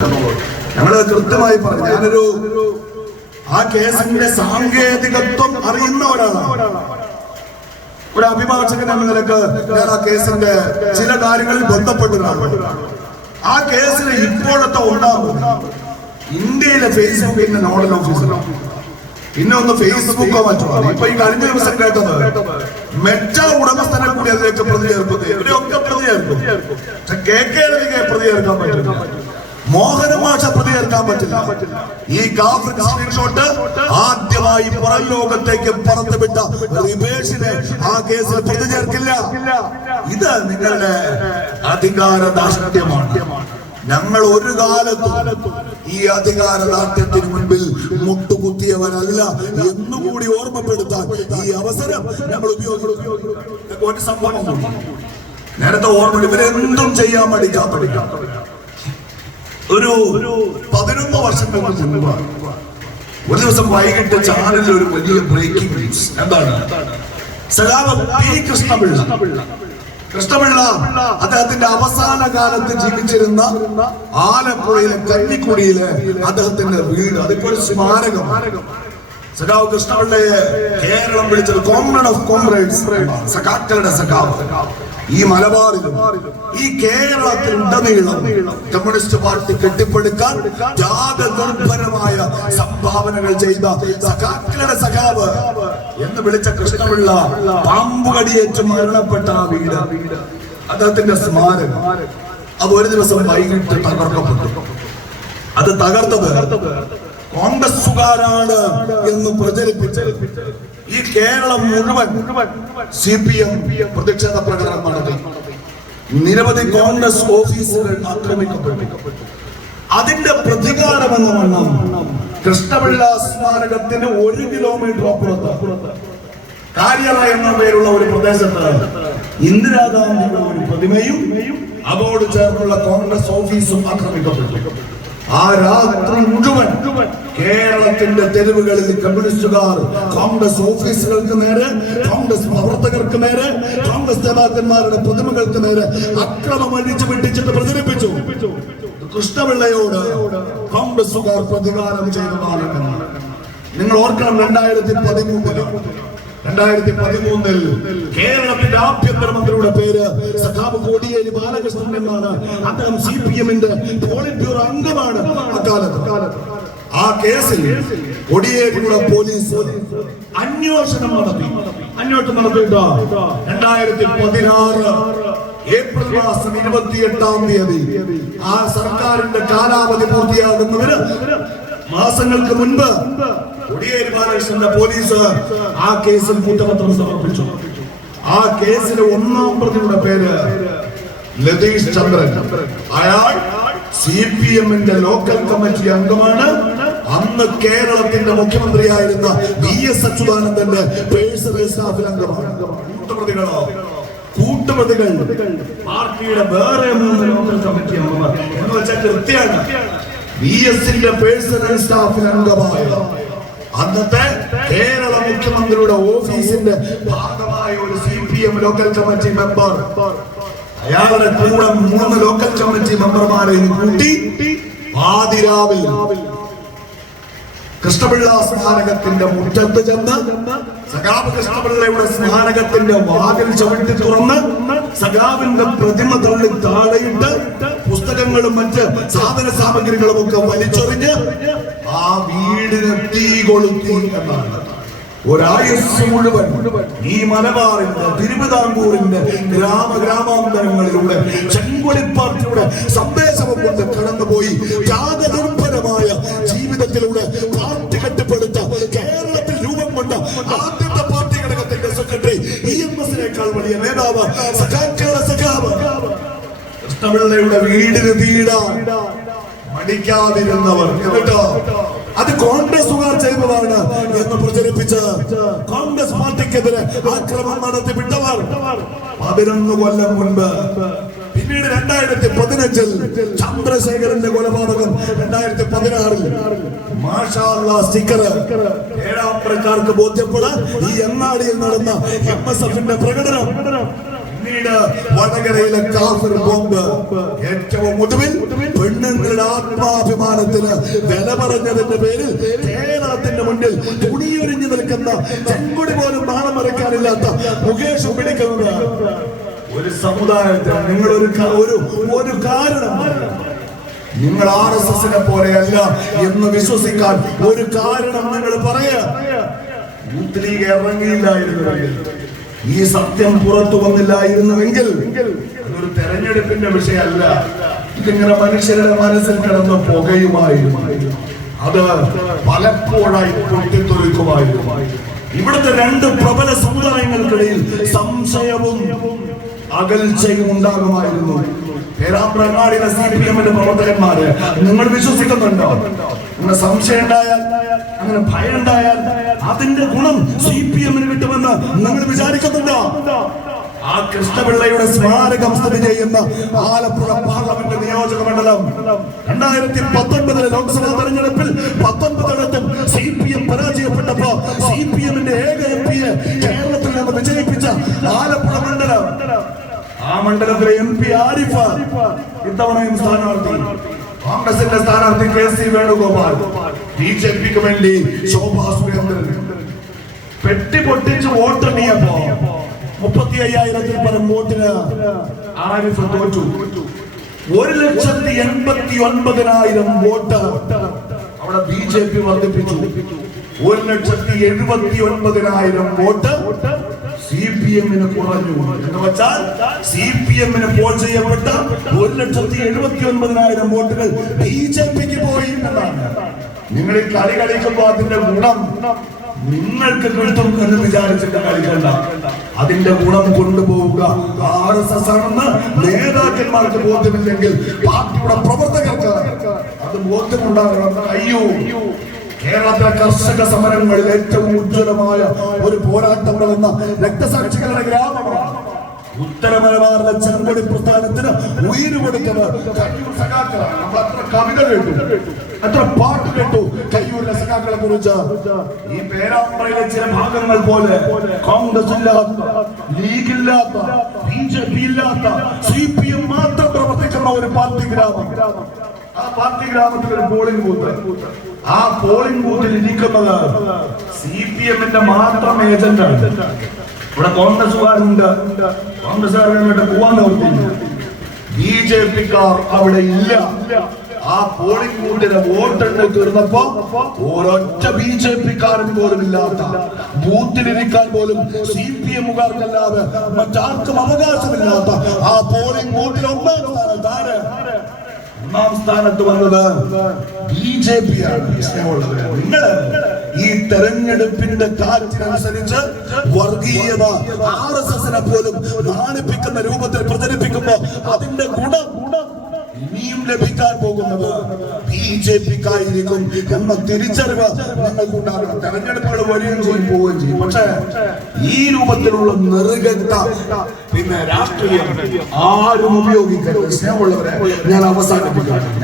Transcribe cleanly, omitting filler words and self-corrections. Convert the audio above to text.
ഞങ്ങള് കൃത്യമായി പറഞ്ഞു. ഞാനൊരു ആ കേസിന്റെ സാങ്കേതികത്വം അറിയുന്ന ഒരാളാണ്. ഒരു അഭിഭാഷകൻ എന്ന നിലക്ക് ഞാൻ ആ കേസിന്റെ ചില കാര്യങ്ങളിൽ ബന്ധപ്പെട്ടതാണ്. ആ കേസിന് ഇപ്പോഴത്തെ ഉണ്ടാകും ഇന്ത്യയിലെ ഫേസ്ബുക്കിന്റെ നോഡൽ ഓഫീസറാണ്. പിന്നെ ഒന്ന് ഫേസ്ബുക്കോ മറ്റോ. ഇപ്പൊ ഈ കഴിഞ്ഞ ദിവസം കേട്ടത് മെച്ച ഉടമസ്ഥനെ കൂടി അതിലേക്ക് പ്രതി ചേർക്കുന്നത്. ഇവരൊക്കെ പ്രതി ചേർക്കും. പക്ഷെ KK പ്രതി ചേർക്കാൻ പറ്റില്ല. മോഹന മാഷ പ്രതി ചേർക്കാൻ പറ്റില്ല. ഈ കാഫിർ സ്ക്രീൻഷോട്ട് ആദ്യമായി പുറം ലോകത്തേക്ക് പുറത്തുവിട്ട റിബേഷിനെ ആ കേസിൽ പ്രതി ചേർക്കില്ല. ഇത് നിങ്ങളുടെ അധികാര ദാഷ്ട്യമാണ്. ഞങ്ങൾ ഒരു കാലത്തും ഈ അധികാര ദാഷ്ട്യത്തിന് മുൻപിൽ മുട്ടുകുത്തിയവരല്ല എന്നുകൂടി ഓർമ്മപ്പെടുത്താൻ ഈ അവസരം നമ്മൾ ഉപയോഗിക്കും. ഒരു സംഭവം നേരത്തെ ഓർമ്മ, ഇവരെന്തും ചെയ്യാൻ പഠിക്കാത്ത ഒരു 11 വർഷങ്ങൾക്ക് മുൻപ് ഒരു ദിവസം വൈകിട്ട് ചാനലിൽ ഒരു വലിയ ബ്രേക്കിംഗ് ന്യൂസ്. എന്താണ്? സഖാവ് പി. കൃഷ്ണപിള്ള അദ്ദേഹത്തിന്റെ അവസാന കാലത്ത് ജീവിച്ചിരുന്ന ആലപ്പുഴയിലെ കഞ്ഞിക്കുടിയിലെ അദ്ദേഹത്തിന്റെ വീട്, അതിപ്പോൾ സ്മാരകമാണ്. സഖാവ് കൃഷ്ണപിള്ളയെ കേരളം വിളിച്ചത് കോമ്രേഡ് ഓഫ് കോമ്രേഡ്സ്, സഖാക്കളുടെ സഖാവ്. ഈ മലബാറിലും ഈ കേരളത്തിലുടനീളം കമ്മ്യൂണിസ്റ്റ് പാർട്ടി കെട്ടിപ്പടുക്കാൻ ത്യാഗനിർഭരമായ സംഭാവനകൾ ചെയ്ത സഖാക്കളുടെ സഖാവ് എന്ന് വിളിച്ച കൃഷ്ണപിള്ള പാമ്പുകടിയേറ്റ് മരണപ്പെട്ട ആ വീട്, അദ്ദേഹത്തിന്റെ സ്മാരകം, അത് ഒരു ദിവസം വൈകിട്ട് തകർക്കപ്പെട്ടു. അത് തകർത്തത് കോൺഗ്രസുകാരാണ് എന്ന് പ്രചരിപ്പിച്ച് ഈ കേരളം മുഴുവൻ CPM പ്രതിഷേധ പ്രകടനം നടത്തി. നിരവധി കോൺഗ്രസ് ഓഫീസുകൾ ആക്രമിക്കപ്പെട്ടു. അതിന്റെ പ്രതികാരമെന്ന വണ്ണം കൃഷ്ണപിള്ള സ്മാരകത്തിന് 1 കിലോമീറ്റർ അപ്പുറത്ത് കാര്യറ എന്ന പേരുള്ള ഒരു പ്രദേശത്ത് ഇന്ദിരാഗാന്ധിയുടെ ഒരു പ്രതിമയും അതോട് ചേർന്നുള്ള കോൺഗ്രസ് ഓഫീസും ആക്രമിക്കപ്പെട്ടു. ആ രാത്രി മുഴുവൻ കേരളത്തിന്റെ തെരുവുകളിൽ കമ്മ്യൂണിസ്റ്റുകാർ കോൺഗ്രസ് ഓഫീസുകൾക്ക് നേരെ, കോൺഗ്രസ് പ്രവർത്തകർക്ക് നേരെ, കോൺഗ്രസ് നേതാക്കന്മാരുടെ പ്രതിമകൾക്ക് നേരെ അക്രമം അഴിച്ചു വിട്ടിച്ചിട്ട് പ്രചരിപ്പിച്ചു. കൃഷ്ണപിള്ളയോട് കോൺഗ്രസുകാർ പ്രതികാരം ചെയ്തതാണ്. നിങ്ങൾ ഓർക്കണം, 2013 കേരളത്തിന്റെ ആഭ്യന്തരമന്ത്രിയുടെ പേര് സഖാവ് കോടിയേരി ബാലകൃഷ്ണൻ എന്നാണ്. അദ്ദേഹം CPM-ന്റെ പോളിറ്റ് ബ്യൂറോ അംഗമാണ് അക്കാലത്ത്. ആ കേസിൽ കോടിയേരിയുടെ പോലീസ് അന്വേഷണം നടത്തിയിട്ട് 2016 ഏപ്രിൽ മാസം 28-ാം തീയതി ആ സർക്കാരിന്റെ കാലാവധി പൂർത്തിയാകുന്നതിന് മാസങ്ങൾക്ക് മുൻപ് കോടിയേരി ബാലകൃഷ്ണന്റെ പോലീസ് ആ കേസിൽ കുറ്റപത്രം സമർപ്പിച്ചു. ആ കേസിലെ 1-ാം പ്രതിയുടെ പേര് ലതീഷ് ചന്ദ്രൻ. അയാൾ CPM-ന്റെ ലോക്കൽ കമ്മിറ്റി അംഗമാണ്. അന്ന് കേരളത്തിന്റെ മുഖ്യമന്ത്രിയായിരുന്ന VS അച്യുതാനന്ദന്റെ പേഴ്സണൽ സ്റ്റാഫിൽ അംഗമാണ്. കൂട്ടുപ്രതികൾ പാർട്ടിയുടെ വേറെ 3 ലോക്കൽ കമ്മിറ്റി അംഗങ്ങൾ എന്ന് വെച്ചാൽ കൃത്യമാണ്. VS-ന്റെ പേഴ്സണൽ സ്റ്റാഫിൽ അംഗമായ അന്നത്തെ കേരള മുഖ്യമന്ത്രിയുടെ ഓഫീസിന്റെ ഭാഗമായ ഒരു CPM ലോക്കൽ കമ്മിറ്റി മെമ്പർ, അയാളുടെ കൂടെ 3 ലോക്കൽ കമ്മിറ്റി മെമ്പർമാരെയും കൂട്ടി ആദിരാവിൽ കൃഷ്ണപിള്ള സ്മാരകത്തിന്റെ മുറ്റത്ത് ചെന്ന് സഖാവ് കൃഷ്ണപിള്ളയുടെ സ്മാരകത്തിന്റെ വാതിൽ ചവിട്ടി തുറന്ന് സഖാവിന്റെ പ്രതിമ തള്ളി താഴെയിട്ട് പുസ്തകങ്ങളും മറ്റ് സാധന സാമഗ്രികളും ഒക്കെ വലിച്ചെറിഞ്ഞ് ആ വീടിന് തീ കൊളുത്തി എന്നാണ്. ഒരായുസ് മുഴുവൻ ഈ മലബാറിന്റെ, തിരുവിതാംകൂറിന്റെ ഗ്രാമാന്തരങ്ങളിലൂടെ ചെങ്കൊടി പാർട്ടിയുടെ സന്ദേശവും കൊണ്ട് കടന്നുപോയി ത്യാഗനിർഭരമായ ജീവിതത്തിലൂടെ പാർട്ടി കെട്ടിപ്പടുത്ത കേരളത്തിൽ രൂപം കൊണ്ട ആദ്യത്തെ പാർട്ടി ഘടകത്തിന്റെ സെക്രട്ടറി EMS-നേക്കാൾ വലിയ നേതാവ് സഖാക്കളുടെ സഖാവ് കൃഷ്ണപിള്ളയുടെ വീടിന് തീയിടാൻ മടിക്കാതിരുന്നവർ, എന്നിട്ടോ അത് കോൺഗ്രസുകാർ ചെയ്തതാണ് എന്ന് പ്രചരിപ്പിച്ച് കോൺഗ്രസ് പാർട്ടിക്കെതിരെ ആക്രമണം നടത്തി വിട്ടവർ 11 കൊല്ലം മുൻപ്. പിന്നീട് 2015 ചന്ദ്രശേഖരന്റെ കൊലപാതകം, 2016 മാഷാ അല്ലാഹ് സ്റ്റിക്കർ ഏഴാപ്പുറക്കാർക്ക് ബോധ്യപ്പെടാൻ ഈ എങ്ങാടിയിൽ നടന്ന MSF-ന്റെ പ്രകടനം. പിന്നീട് വടകരയിലെ കാഫിർ ബോംബ്, ഏറ്റവും ഒടുവിൽ പെണ്ണുങ്ങളുടെ ആത്മാഭിമാനത്തിന് വില പറഞ്ഞതിന്റെ പേരിൽ കേരളത്തിന്റെ മുന്നിൽ തുണിയൊരിഞ്ഞു നിൽക്കുന്ന ചെങ്കൊടി പോലും നാണം മറയ്ക്കാനില്ലാത്ത മുകേഷ് പിടിക്കുന്നത് ഒരു സമുദായത്തിന് നിങ്ങൾ ഒരു കാരണം നിങ്ങൾ RSSനെ പോലെയല്ല എന്ന് വിശ്വസിക്കാൻ ഒരു കാരണം നിങ്ങൾ പറയാ. യൂത്ത് ലീഗ് ഇറങ്ങിയില്ലായിരുന്നുവെങ്കിൽ, ഈ സത്യം പുറത്തു വന്നില്ലായിരുന്നുവെങ്കിൽ അതൊരു തെരഞ്ഞെടുപ്പിന്റെ വിഷയമല്ല. ഇതിങ്ങനെ മനുഷ്യരുടെ മനസ്സിൽ കിടന്ന് പുകയുമായിരുന്നു. അത് പലപ്പോഴായി പൊട്ടിത്തെറിക്കുമായിരുന്നു. ഇവിടുത്തെ രണ്ട് പ്രബല സമുദായങ്ങൾക്കിടയിൽ സംശയവും അകൽച്ചയും ഉണ്ടാകുമായിരുന്നു. പേരാമ്പ്രങ്ങാടിയിലെ CPM-ന്റെ പ്രവർത്തകന്മാര് നിങ്ങൾ വിശ്വസിക്കുന്നുണ്ടോ? അങ്ങനെ സംശയം ഉണ്ടായാൽ, അങ്ങനെ ഭയം ഉണ്ടായാൽ അതിന്റെ ഗുണം CPM-ന് കിട്ടുമെന്ന് നിങ്ങൾ വിചാരിക്കുന്നുണ്ടോ? ആ കൃഷ്ണപിള്ളയുടെ സ്മാരകം സ്ഥിതി ചെയ്യുന്ന ആലപ്പുഴ പാർലമെന്റ് നിയോജക മണ്ഡലം 2019 ലോക്സഭാ തെരഞ്ഞെടുപ്പിൽ 19 CPM പരാജയപ്പെട്ടപ്പോ CPM-ന്റെ ഏക MP-യെ കേരളത്തിൽ നിന്ന് വിജയിപ്പിച്ച ആലപ്പുഴ മണ്ഡലം, ആ മണ്ഡലത്തിലെ MP ആരിഫ് ഇത്തവണയും സ്ഥാനാർത്ഥി. കോൺഗ്രസിന്റെ സ്ഥാനാർത്ഥി KC വേണുഗോപാൽ, BJP-ക്ക് വേണ്ടി ശോഭാ സുരേന്ദ്രൻ. പെട്ടി പൊട്ടിച്ച് വോട്ടെണ്ണിയപ്പോ 35,000-ൽ പരം വോട്ടിന് ആരിഫ് തോറ്റു. 1,89,000 വോട്ട് അവിടെ BJP വർദ്ധിപ്പിച്ചു. 1,79,000 വോട്ട് CPM-ന് കുറഞ്ഞു. എന്ന് വെച്ചാൽ CPM-ന് പോൾ ചെയ്യപ്പെട്ട 1,79,000 വോട്ടുകൾ BJP-ക്ക് പോയി എന്നതാണ്. നിങ്ങൾ ഈ കളി കളിക്കുമ്പോ അതിന്റെ ഗുണം നിങ്ങൾക്ക് കിട്ടും എന്ന് വിചാരിച്ചിട്ട് കളിക്കണ്ട. അതിന്റെ ഗുണം കൊണ്ടുപോവുക RSS ആണെന്ന് നേതാക്കന്മാർക്ക് ബോധ്യമില്ലെങ്കിൽ പാർട്ടിയുടെ പ്രവർത്തകർക്ക് അത് ബോധ്യമുണ്ടാകണം. അയ്യോ, കേരളത്തിലെ കർഷക സമരങ്ങളിൽ ഏറ്റവും ഉജ്ജ്വലമായ ഒരു പോരാട്ടം നടന്ന രക്തസാക്ഷികളുടെ ഗ്രാമമാണ് ഉത്തര മലബാറിലെ ചെങ്കൊടി പ്രസ്ഥാനത്തിന് ഉയിര് കൊടുത്തത് കയ്യൂർ സഖാക്കളാണ്. നമ്മൾ അത്ര കവിത കേട്ടു, അത്ര പാട്ട് കേട്ടു കയ്യൂരിലെ സഖാക്കളെ കുറിച്ച്. ഈ പേരാമ്പ്രയിലെ ചില ഭാഗങ്ങൾ പോലെ കോൺഗ്രസ് ഇല്ലാത്ത, ലീഗ് ഇല്ലാത്ത, BJP ഇല്ലാത്ത, CPM മാത്രം പ്രവർത്തിക്കുന്ന ഒരു പാർട്ടി ഗ്രാമം. ആ പാർട്ടി ഗ്രാമത്തിൽ ഒരു പോളിംഗ് ബൂത്ത്. ആ പോളിംഗ് ബൂത്തിൽ ഇരിക്കുന്നത് CPM-ന്റെ മാത്രം ഏജന്റാണ്. ഇവിടെ കോൺഗ്രസുകാരുണ്ട്, കോൺഗ്രസുകാരുടെ പോവാൻ നിർത്തില്ല. BJP-ക്കാർ അവിടെ ഇല്ല. ആ പോളിംഗ് ബൂത്തിലെ വോട്ടെണ്ണി തീർന്നപ്പോ ഒരൊറ്റ BJP-ക്കാരൻ പോലും ഇല്ലാത്ത, ബൂത്തിലിരിക്കാൻ പോലും CPM-കാർക്കല്ലാതെ മറ്റാർക്കും അവകാശമില്ലാത്ത ആ പോളിംഗ് ബൂത്തിൽ ഒന്നാം സ്ഥാനത്ത് വന്നത് BJP-ആണ്. നിങ്ങള് ഈ തെരഞ്ഞെടുപ്പിന്റെ കാറ്റിനനുസരിച്ച് വർഗീയത RSS-നെ പോലും നാണിപ്പിക്കുന്ന രൂപത്തിൽ പ്രചരിപ്പിക്കുമ്പോ അതിന്റെ ഗുണം ഇനിയും ലഭിക്കാൻ പോകുന്നത് BJP-ക്കായിരിക്കും എന്ന തിരിച്ചറിവ് നിങ്ങൾക്കുണ്ടാകണം. തെരഞ്ഞെടുപ്പുകൾ വരികയും ചെയ്യും, പോവുകയും ചെയ്യും. പക്ഷേ ഈ രൂപത്തിലുള്ള നെറുകെട്ട പിന്നെ രാഷ്ട്രീയം ആരും ഉപയോഗിക്കരുത്. സ്നേഹമുള്ളവരെ, ഞാൻ അവസാനിപ്പിക്കുന്നു.